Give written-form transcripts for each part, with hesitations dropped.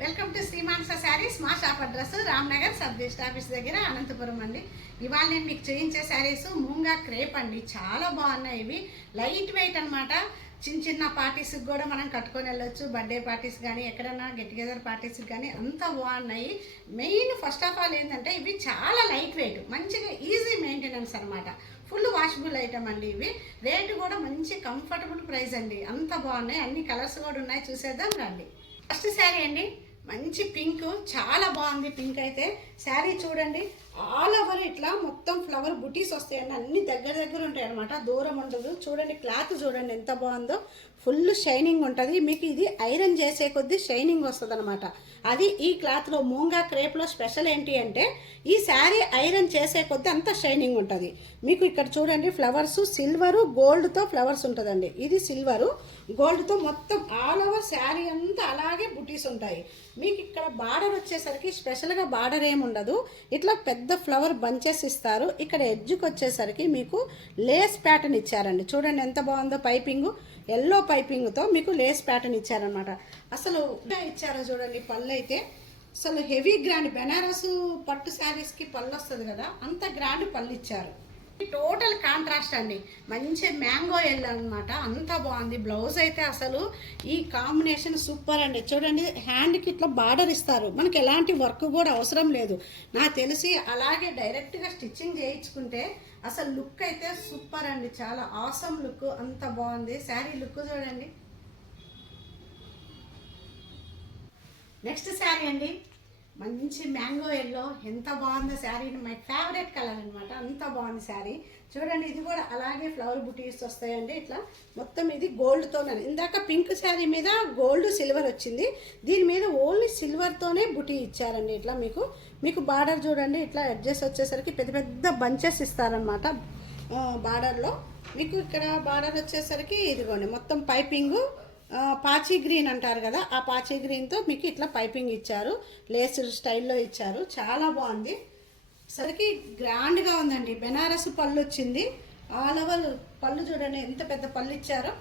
Welcome to శ్రీమానస saris. మా shop address Ramnagar sub register office దగ్గర అనంతపురం అండి. ఇవాళ నేను మీకు చూపించే శారీస్ మూంగా క్రేప్ అండి. చాలా బాగున్నాయి. ఇవి లైట్ వెయిట్ అనమాట. చిన్న చిన్న పార్టీస్కి కూడా మనం కట్టుకొని వెళ్ళొచ్చు. బర్త్డే పార్టీస్ కానీ ఎక్కడన్నా గెట్ టుగెదర్ పార్టీస్కి కానీ అంత బాగున్నాయి. మెయిన్ ఫస్ట్ ఆఫ్ ఆల్ ఏంటంటే ఇవి చాలా లైట్ వెయిట్, మంచిగా ఈజీ మెయింటెనెన్స్ అనమాట. ఫుల్ వాషబుల్ ఐటమ్ అండి. ఇవి రేటు కూడా మంచి కంఫర్టబుల్ ప్రైస్ అండి. అంత బాగున్నాయి. అన్ని కలర్స్ కూడా ఉన్నాయి, చూసేద్దాం రండి. ఫస్ట్ శారీ అండి, మంచి పింక్, చాలా బాగుంది. పింక్ అయితే శారీ చూడండి, ఆల్ ఓవర్ ఇట్లా మొత్తం ఫ్లవర్ బుటీస్ వస్తాయండి. అన్ని దగ్గర దగ్గర ఉంటాయి అనమాట, దూరం ఉండదు. చూడండి క్లాత్ చూడండి ఎంత బాగుందో, ఫుల్ షైనింగ్ ఉంటుంది. మీకు ఇది ఐరన్ చేసే కొద్దీ షైనింగ్ వస్తుంది అనమాట. అది ఈ క్లాత్లో మూంగా క్రేప్లో స్పెషల్ ఏంటి అంటే ఈ శారీ ఐరన్ చేసే కొద్దీ అంత షైనింగ్ ఉంటుంది. మీకు ఇక్కడ చూడండి ఫ్లవర్స్ సిల్వరు గోల్డ్తో ఫ్లవర్స్ ఉంటుందండి. ఇది సిల్వరు గోల్డ్తో మొత్తం ఆల్ ఓవర్ శారీ అంతా అలాగే బుటీస్ ఉంటాయి. మీకు ఇక్కడ బార్డర్ వచ్చేసరికి స్పెషల్గా బార్డర్ ఏమి ఉండదు, ఇట్లా పెద్ద ఫ్లవర్ బంచెస్ ఇస్తారు. ఇక్కడ ఎడ్జ్కి వచ్చేసరికి మీకు లేస్ ప్యాటర్న్ ఇచ్చారండి. చూడండి ఎంత బాగుందో, పైపింగ్ ఎల్లో పైపింగ్తో మీకు లేస్ ప్యాటర్న్ ఇచ్చారనమాట. అసలు ఇచ్చారో చూడండి. పళ్ళు అయితే అసలు హెవీ గ్రాండ్, బెనారస్ పట్టు శారీస్కి పళ్ళు వస్తుంది కదా, అంత గ్రాండ్ పళ్ళు ఇచ్చారు. టోటల్ కాంట్రాస్ట్ అండి, మంచి మ్యాంగో ఎల్లో అనమాట. అంత బాగుంది. బ్లౌజ్ అయితే అసలు ఈ కాంబినేషన్ సూపర్ అండి. చూడండి హ్యాండ్కి ఇట్లా బార్డర్ ఇస్తారు, మనకి ఎలాంటి వర్క్ కూడా అవసరం లేదు. నాకు తెలిసి అలాగే డైరెక్ట్గా స్టిచ్చింగ్ చేయించుకుంటే అసలు లుక్ అయితే సూపర్ అండి. చాలా ఆసమ్ లుక్, అంత బాగుంది. శారీ లుక్ చూడండి. నెక్స్ట్ శారీ అండి, మంచి మ్యాంగో ఎల్లో, ఎంత బాగుందో శారీ. మై ఫేవరెట్ కలర్ అనమాట. అంత బాగుంది శారీ. చూడండి ఇది కూడా అలాగే ఫ్లవర్ బుటీస్ వస్తాయండి. ఇట్లా మొత్తం ఇది గోల్డ్తోనే. ఇందాక పింక్ శారీ మీద గోల్డ్ సిల్వర్ వచ్చింది, దీని మీద ఓన్లీ సిల్వర్తోనే బుటీ ఇచ్చారండి. ఇట్లా మీకు బార్డర్ చూడండి, ఇట్లా అడ్జస్ట్ వచ్చేసరికి పెద్ద పెద్ద బంచెస్ ఇస్తారనమాట బార్డర్లో. మీకు ఇక్కడ బార్డర్ వచ్చేసరికి ఇదిగోండి మొత్తం పైపింగు పాచీ గ్రీన్ అంటారు కదా, ఆ పాచీ గ్రీన్తో మీకు ఇట్లా పైపింగ్ ఇచ్చారు, లేస్ స్టైల్లో ఇచ్చారు. చాలా బాగుంది. సరికి గ్రాండ్గా ఉందండి. బెనారస్ పళ్ళు వచ్చింది, ఆల్ ఓవర్ పళ్ళు చూడండి ఎంత పెద్ద పళ్ళు ఇచ్చారో.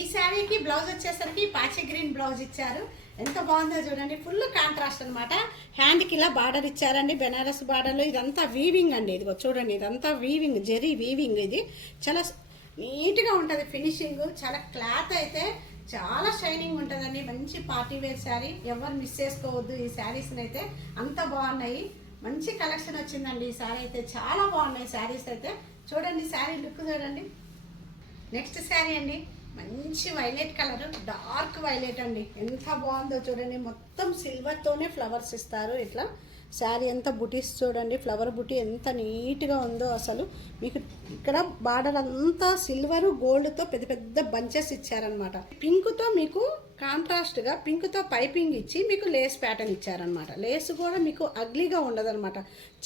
ఈ శారీకి బ్లౌజ్ వచ్చేసరికి పాచీ గ్రీన్ బ్లౌజ్ ఇచ్చారు. ఎంత బాగుందో చూడండి, ఫుల్ కాంట్రాస్ట్ అనమాట. హ్యాండ్కి ఇలా బార్డర్ ఇచ్చారండి, బెనారస్ బార్డర్లో. ఇదంతా వీవింగ్ అండి. ఇదిగో చూడండి, ఇదంతా వీవింగ్, జెరీ వీవింగ్. ఇది చాలా నీట్గా ఉంటుంది ఫినిషింగ్. చాలా క్లాత్ అయితే చాలా షైనింగ్ ఉంటుందండి. మంచి పార్టీ వేర్ శారీ, ఎవరు మిస్ చేసుకోవద్దు ఈ శారీస్ని అయితే. అంత బాగున్నాయి, మంచి కలెక్షన్ వచ్చిందండి. ఈ శారీ అయితే చాలా బాగున్నాయి శారీస్ అయితే. చూడండి శారీ లుక్ చూడండి. నెక్స్ట్ శారీ అండి, మంచి వైలెట్ కలర్, డార్క్ వైలెట్ అండి. ఎంత బాగుందో చూడండి, మొత్తం సిల్వర్తోనే ఫ్లవర్స్ ఇస్తారు. ఇట్లా శారీ అంతా బుటీస్ చూడండి, ఫ్లవర్ బుటీ ఎంత నీట్గా ఉందో అసలు. మీకు ఇక్కడ బార్డర్ అంతా సిల్వరు గోల్డ్తో పెద్ద పెద్ద బంచెస్ ఇచ్చారనమాట. పింక్తో మీకు కాంట్రాస్ట్గా పింక్తో పైపింగ్ ఇచ్చి మీకు లేస్ ప్యాటర్న్ ఇచ్చారనమాట. లేస్ కూడా మీకు అగ్లీగా ఉండదనమాట.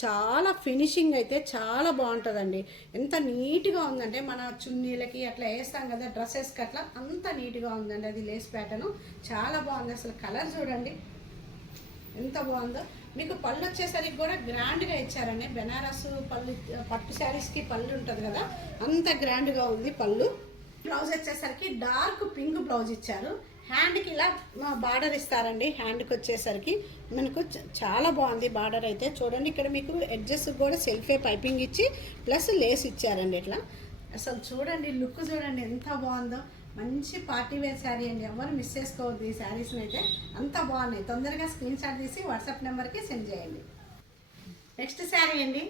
చాలా ఫినిషింగ్ అయితే చాలా బాగుంటుందండి. ఎంత నీట్గా ఉందంటే మన చున్నీలకి అట్లా వేస్తాం కదా డ్రెస్సెస్కి, అట్లా అంత నీట్గా ఉందండి అది లేస్ ప్యాటర్న్. చాలా బాగుంది. అసలు కలర్ చూడండి ఎంత బాగుందో. మీకు పళ్ళు వచ్చేసరికి కూడా గ్రాండ్గా ఇచ్చారండి. బెనారస్ పళ్ళు, పట్టు శారీస్కి పళ్ళు ఉంటుంది కదా, అంత గ్రాండ్గా ఉంది పళ్ళు. బ్లౌజ్ వచ్చేసరికి డార్క్ పింక్ బ్లౌజ్ ఇచ్చారు. హ్యాండ్కి ఇలా బార్డర్ ఇస్తారండి. హ్యాండ్కి వచ్చేసరికి మనకు చాలా బాగుంది బార్డర్ అయితే. చూడండి ఇక్కడ మీకు ఎడ్జెస్ కూడా సెల్ఫే పైపింగ్ ఇచ్చి ప్లస్ లేస్ ఇచ్చారండి. ఇట్లా అసలు చూడండి లుక్ చూడండి ఎంత బాగుందో. మంచి పార్టీ వేర్ శారీ అండి, ఎవరు మిస్ చేసుకోవద్దు ఈ శారీస్ని అయితే. అంత బాగున్నాయి. తొందరగా స్క్రీన్ షాట్ తీసి వాట్సాప్ నెంబర్కి సెండ్ చేయండి. నెక్స్ట్ శారీ అండి,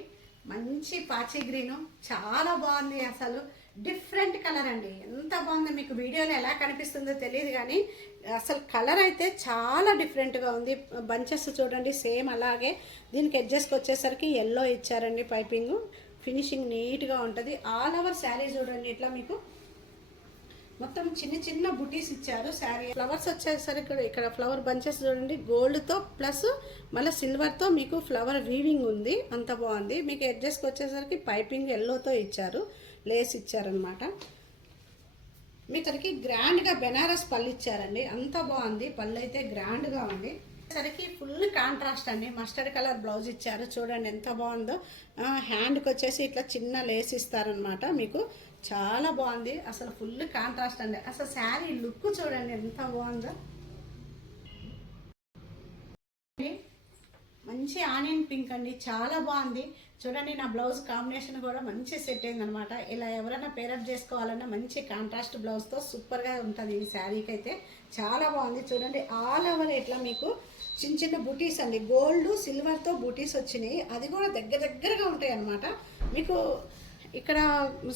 మంచి పాచీ గ్రీను, చాలా బాగుంది. అసలు డిఫరెంట్ కలర్ అండి. ఎంత బాగుందో, మీకు వీడియోలో ఎలా కనిపిస్తుందో తెలియదు కానీ అసలు కలర్ అయితే చాలా డిఫరెంట్గా ఉంది. బంచెస్ చూడండి సేమ్ అలాగే. దీనికి ఎడ్జెస్కి వచ్చేసరికి ఎల్లో ఇచ్చారండి పైపింగ్. ఫినిషింగ్ నీట్గా ఉంటుంది. ఆల్ ఓవర్ శారీ చూడండి, ఇట్లా మీకు మొత్తం చిన్న చిన్న బుటీస్ ఇచ్చారు. శారీ ఫ్లవర్స్ వచ్చేసరికి ఇక్కడ ఫ్లవర్ బంచెస్ చూడండి, గోల్డ్తో ప్లస్ మళ్ళీ సిల్వర్తో మీకు ఫ్లవర్ వీవింగ్ ఉంది. అంత బాగుంది. మీకు ఎడ్జెస్కి వచ్చేసరికి పైపింగ్ ఎల్లోతో ఇచ్చారు, లేస్ ఇచ్చారనమాట. మీకు ఇక్కడికి గ్రాండ్గా బెనారస్ పళ్ళు ఇచ్చారండి. అంత బాగుంది, పళ్ళు అయితే గ్రాండ్గా ఉంది. సరికి ఫుల్ కాంట్రాస్ట్ అండి. మస్టర్డ్ కలర్ బ్లౌజ్ ఇచ్చారు. చూడండి ఎంత బాగుందో. హ్యాండ్కి వచ్చేసి ఇట్లా చిన్న లేస్ ఇస్తారనమాట. మీకు చాలా బాగుంది. అసలు ఫుల్ కాంట్రాస్ట్ అండి. అసలు శారీ లుక్ చూడండి ఎంత బాగుందో. మంచి ఆనియన్ పింక్ అండి, చాలా బాగుంది. చూడండి నా బ్లౌజ్ కాంబినేషన్ కూడా మంచి సెట్ అయిందనమాట. ఇలా ఎవరైనా పేరప్ చేసుకోవాలన్నా మంచి కాంట్రాస్ట్ బ్లౌజ్తో సూపర్గా ఉంటుంది ఈ శారీకి అయితే. చాలా బాగుంది. చూడండి ఆల్ ఓవర్ ఇట్లా మీకు చిన్న చిన్న బుటీస్ అండి, గోల్డ్ సిల్వర్తో బుటీస్ వచ్చినాయి. అది కూడా దగ్గరగా ఉంటాయి అన్నమాట. మీకు ఇక్కడ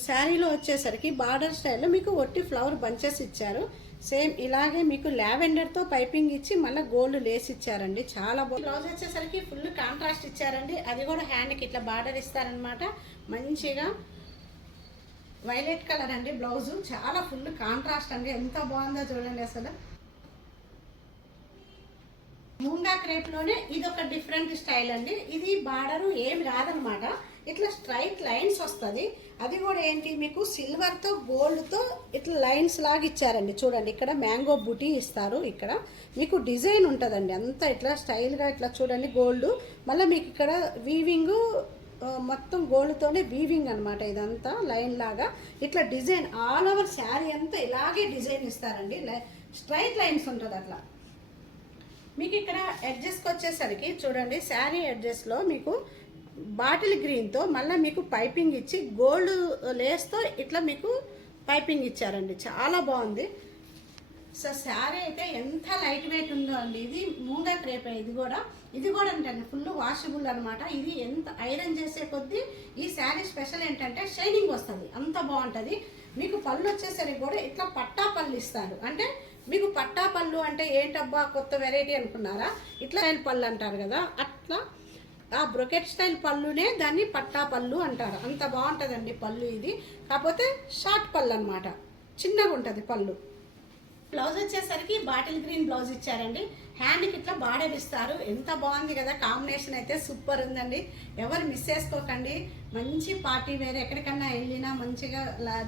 శారీలో వచ్చేసరికి బార్డర్ స్టైల్లో మీకు ఒట్టి ఫ్లవర్ బంచెస్ ఇచ్చారు. సేమ్ ఇలాగే మీకు లావెండర్తో పైపింగ్ ఇచ్చి మళ్ళీ గోల్డ్ లేస్ ఇచ్చారండి. చాలా బాగుంది. బ్లౌజ్ వచ్చేసరికి ఫుల్ కాంట్రాస్ట్ ఇచ్చారండి. అది కూడా హ్యాండ్కి ఇట్లా బార్డర్ ఇస్తారనమాట. మంచిగా వైలెట్ కలర్ అండి బ్లౌజు, చాలా ఫుల్ కాంట్రాస్ట్ అండి. ఎంత బాగుందో చూడండి అసలు. మూంగా క్రేప్లోనే ఇది ఒక డిఫరెంట్ స్టైల్ అండి. ఇది బార్డరు ఏమి రాదనమాట, ఇట్లా స్ట్రైట్ లైన్స్ వస్తుంది. అది కూడా ఏంటి మీకు సిల్వర్తో గోల్డ్తో ఇట్లా లైన్స్ లాగా ఇచ్చారండి. చూడండి ఇక్కడ మ్యాంగో బుటీ ఇస్తారు. ఇక్కడ మీకు డిజైన్ ఉంటుందండి అంతా ఇట్లా స్టైల్గా ఇట్లా చూడండి గోల్డ్. మళ్ళీ మీకు ఇక్కడ వీవింగ్ మొత్తం గోల్డ్తోనే వీవింగ్ అనమాట. ఇదంతా లైన్ లాగా ఇట్లా డిజైన్ ఆల్ ఓవర్ శారీ అంతా ఇలాగే డిజైన్ ఇస్తారండి. స్ట్రైట్ లైన్స్ ఉంటుంది అట్లా. మీకు ఇక్కడ ఎడ్జెస్కి వచ్చేసరికి చూడండి శారీ ఎడ్జెస్లో మీకు బాటిల్ గ్రీన్తో మళ్ళీ మీకు పైపింగ్ ఇచ్చి గోల్డ్ లేస్తో ఇట్లా మీకు పైపింగ్ ఇచ్చారండి. చాలా బాగుంది. సో శారీ అయితే ఎంత లైట్ వెయిట్ ఉందో అండి. ఇది మూంగా క్రేప్. ఇది కూడా అంటే ఫుల్ వాషబుల్ అనమాట. ఇది ఎంత ఐరన్ చేసే కొద్దీ ఈ శారీ స్పెషల్ ఏంటంటే షైనింగ్ వస్తుంది, అంత బాగుంటుంది. మీకు పళ్ళు వచ్చేసరికి కూడా ఇట్లా పట్టా పళ్ళు ఇస్తారు. అంటే మీకు పట్టా పళ్ళు అంటే ఏంటబ్బా కొత్త వెరైటీ అనుకున్నారా, ఇట్లా పళ్ళు అంటారు కదా, అట్లా ఆ బ్రొకెట్ స్టైల్ పళ్ళునే దాన్ని పట్టా పళ్ళు అంటారు. అంత బాగుంటుందండి పళ్ళు. ఇది కాకపోతే షార్ట్ పళ్ళు అనమాట, చిన్నగా ఉంటుంది పళ్ళు. బ్లౌజ్ వచ్చేసరికి బాటిల్ గ్రీన్ బ్లౌజ్ ఇచ్చారండి. హ్యాండ్కి ఇట్లా బార్డర్ ఇస్తారు. ఎంత బాగుంది కదా, కాంబినేషన్ అయితే సూపర్ ఉందండి. ఎవరు మిస్ చేసుకోకండి. మంచి పార్టీ వేర్ ఎక్కడికన్నా వెళ్ళినా మంచిగా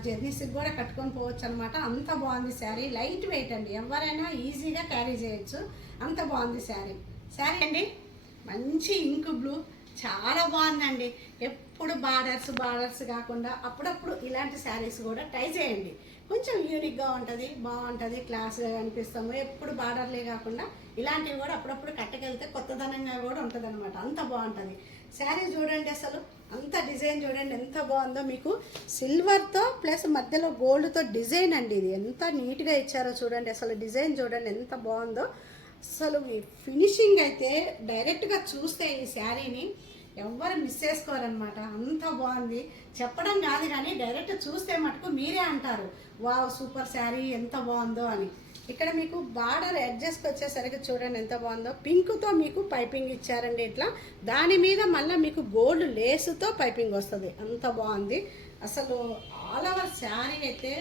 జర్నీస్కి కూడా కట్టుకొని పోవచ్చు అనమాట. అంత బాగుంది శారీ. లైట్ వెయిట్ అండి, ఎవరైనా ఈజీగా క్యారీ చేయొచ్చు. అంత బాగుంది శారీ అండి. మంచి ఇంక్ బ్లూ, చాలా బాగుందండి. ఎప్పుడు బార్డర్స్ కాకుండా అప్పుడప్పుడు ఇలాంటి శారీస్ కూడా ట్రై చేయండి. కొంచెం యూనిక్గా ఉంటుంది, బాగుంటుంది, క్లాస్గా అనిపిస్తాము. ఎప్పుడు బార్డర్లే కాకుండా ఇలాంటివి కూడా అప్పుడప్పుడు కట్టకెళ్తే కొత్తదనంగా కూడా ఉంటుంది అనమాట. అంత బాగుంటుంది శారీ. చూడండి అసలు అంత డిజైన్ చూడండి ఎంత బాగుందో. మీకు సిల్వర్తో ప్లస్ మధ్యలో గోల్డ్తో డిజైన్ అండి. ఇది ఎంత నీట్గా ఇచ్చారో చూడండి అసలు. డిజైన్ చూడండి ఎంత బాగుందో అసలు. ఫినిషింగ్ అయితే డైరెక్ట్గా చూస్తే ఈ శారీని ఎవ్వరు మిస్ చేసుకోరనమాట. అంత బాగుంది. చెప్పడం కాదు కానీ డైరెక్ట్ చూస్తే మటుకు మీరే అంటారు వావ్ సూపర్ శారీ ఎంత బాగుందో అని. ఇక్కడ మీకు బార్డర్ అడ్జస్ట్ వచ్చేసరికి చూడండి ఎంత బాగుందో. పింక్తో మీకు పైపింగ్ ఇచ్చారండి ఇట్లా. దాని మీద మళ్ళీ మీకు గోల్డ్ లేసుతో పైపింగ్ వస్తుంది. అంత బాగుంది అసలు. ఆల్ ఓవర్ శారీ అయితే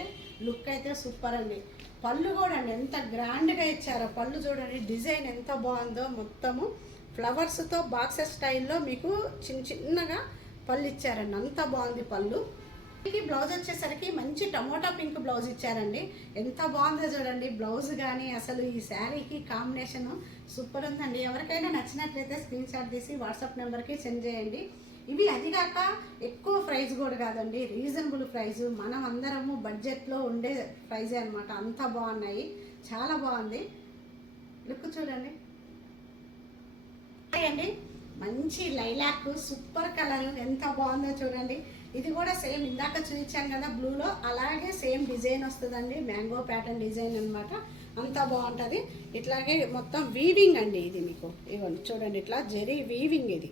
లుక్ అయితే సూపర్ అండి. పళ్ళు కూడా అండి ఎంత గ్రాండ్గా ఇచ్చారో. పళ్ళు చూడండి డిజైన్ ఎంత బాగుందో. మొత్తము ఫ్లవర్స్తో బాక్సెస్ స్టైల్లో మీకు చిన్నగా పళ్ళు ఇచ్చారండి. అంత బాగుంది పళ్ళు. బ్లౌజ్ వచ్చేసరికి మంచి టమోటా పింక్ బ్లౌజ్ ఇచ్చారండి. ఎంత బాగుందో చూడండి బ్లౌజ్ కానీ. అసలు ఈ శారీకి కాంబినేషన్ సూపర్ ఉందండి. ఎవరికైనా నచ్చినట్లయితే స్క్రీన్ షాట్ తీసి వాట్సాప్ నెంబర్కి సెండ్ చేయండి. ఇవి అదిగాక ఎక్కువ ప్రైస్ కూడా కాదండి, రీజనబుల్ ప్రైస్. మనం అందరము బడ్జెట్లో ఉండే ప్రైజే అనమాట. అంత బాగున్నాయి, చాలా బాగుంది. లుక్ చూడండి అండి. మంచి లైలాక్ సూపర్ కలర్ ఎంత బాగుందో చూడండి. ఇది కూడా సేమ్ ఇందాక చూపించాం కదా బ్లూలో, అలాగే సేమ్ డిజైన్ వస్తుందండి. మ్యాంగో ప్యాటర్న్ డిజైన్ అనమాట. అంత బాగుంటుంది. ఇట్లాగే మొత్తం వీవింగ్ అండి. ఇది మీకు ఇవ్వండి చూడండి ఇట్లా జరీ వీవింగ్. ఇది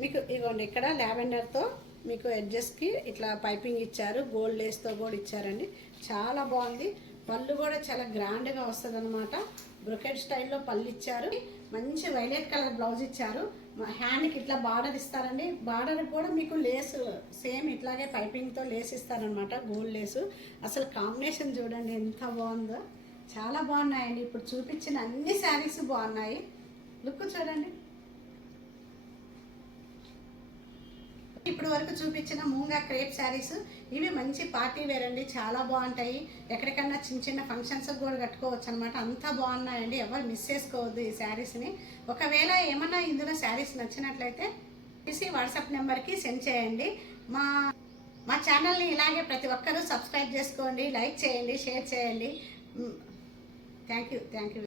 మీకు ఇవ్వండి ఇక్కడ లావెండర్తో మీకు ఎడ్జెస్కి ఇట్లా పైపింగ్ ఇచ్చారు. గోల్డ్ లేస్తో కూడా ఇచ్చారండి. చాలా బాగుంది. పళ్ళు కూడా చాలా గ్రాండ్గా వస్తుంది అనమాట. బ్రొకెట్ స్టైల్లో పళ్ళు ఇచ్చారు. మంచి వైలెట్ కలర్ బ్లౌజ్ ఇచ్చారు. హ్యాండ్కి ఇట్లా బార్డర్ ఇస్తారండి. బార్డర్ కూడా మీకు లేస్ సేమ్ ఇట్లాగే పైపింగ్తో లేస్ ఇస్తారనమాట, గోల్డ్ లేసు. అసలు కాంబినేషన్ చూడండి ఎంత బాగుందో. చాలా బాగున్నాయండి. ఇప్పుడు చూపించిన అన్ని శారీస్ బాగున్నాయి. లుక్ చూడండి. ఇప్పుడు వరకు చూపించిన మూంగా క్రేప్ శారీస్ ఇవి మంచి పార్టీ వేర్ అండి. చాలా బాగుంటాయి. ఎక్కడికన్నా చిన్న ఫంక్షన్స్ కూడా కట్టుకోవచ్చు అనమాట. అంతా బాగున్నాయండి. ఎవరు మిస్ చేసుకోవద్దు ఈ శారీస్ని. ఒకవేళ ఏమన్నా ఇందులో శారీస్ నచ్చినట్లయితే తీసి వాట్సాప్ నెంబర్కి సెండ్ చేయండి. మా ఛానల్ని ఇలాగే ప్రతి ఒక్కరూ సబ్స్క్రైబ్ చేసుకోండి, లైక్ చేయండి, షేర్ చేయండి. Thank you.